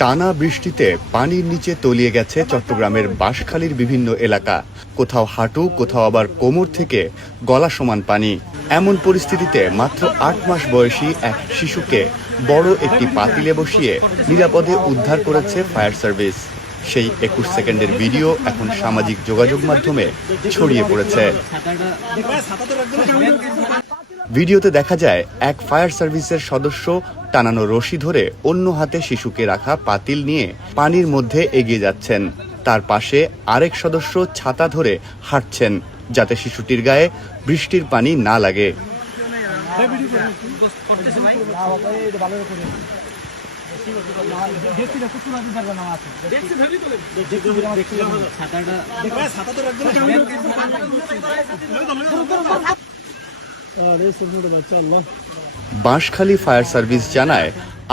টানা বৃষ্টিতে পানির নিচে তলিয়ে গেছে চট্টগ্রামের বাঁশখালীর বিভিন্ন এলাকা। কোথাও হাঁটু, কোথাও আবার কোমর থেকে গলা সমান পানি। এমন পরিস্থিতিতে মাত্র ৮ মাস বয়সী এক শিশুকে বড় একটি পাতিলে বসিয়ে নিরাপদে উদ্ধার করেছে ফায়ার সার্ভিস। সেই ২১ সেকেন্ডের ভিডিও এখন সামাজিক যোগাযোগ মাধ্যমে ছড়িয়ে পড়েছে। ভিডিওতে দেখা যায় এক ফায়ার সার্ভিসের সদস্য টানানো রশি ধরে অন্য হাতে শিশুকে রাখা পাতিল নিয়ে পানির মধ্যে এগিয়ে যাচ্ছেন। তার পাশে আরেক সদস্য ছাতা ধরে হাঁটছেন যাতে শিশুটির গায়ে বৃষ্টির পানি না লাগে। বাঁশখালী ফায়ার সার্ভিস জানায়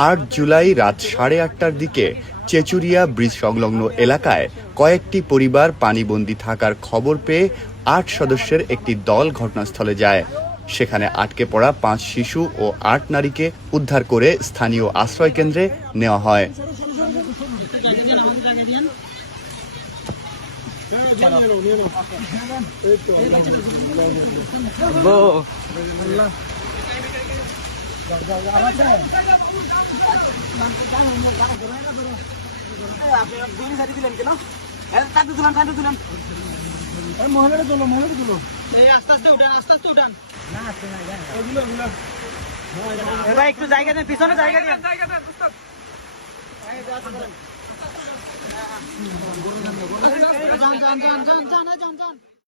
৮ জুলাই রাত ৮:৩০টার দিকে চেচুরিয়া ব্রিজ সংলগ্ন এলাকায় কয়েকটি পরিবার পানিবন্দী থাকার খবর পেয়ে ৮ সদস্যের একটি দল ঘটনাস্থলে যায়। সেখানে আটকে পড়া ৫ শিশু ও ৮ নারীকে উদ্ধার করে স্থানীয় আশ্রয়কেন্দ্রে নেওয়া হয়। একটু জায়গা দেন, পিছনে জায়গা দেন।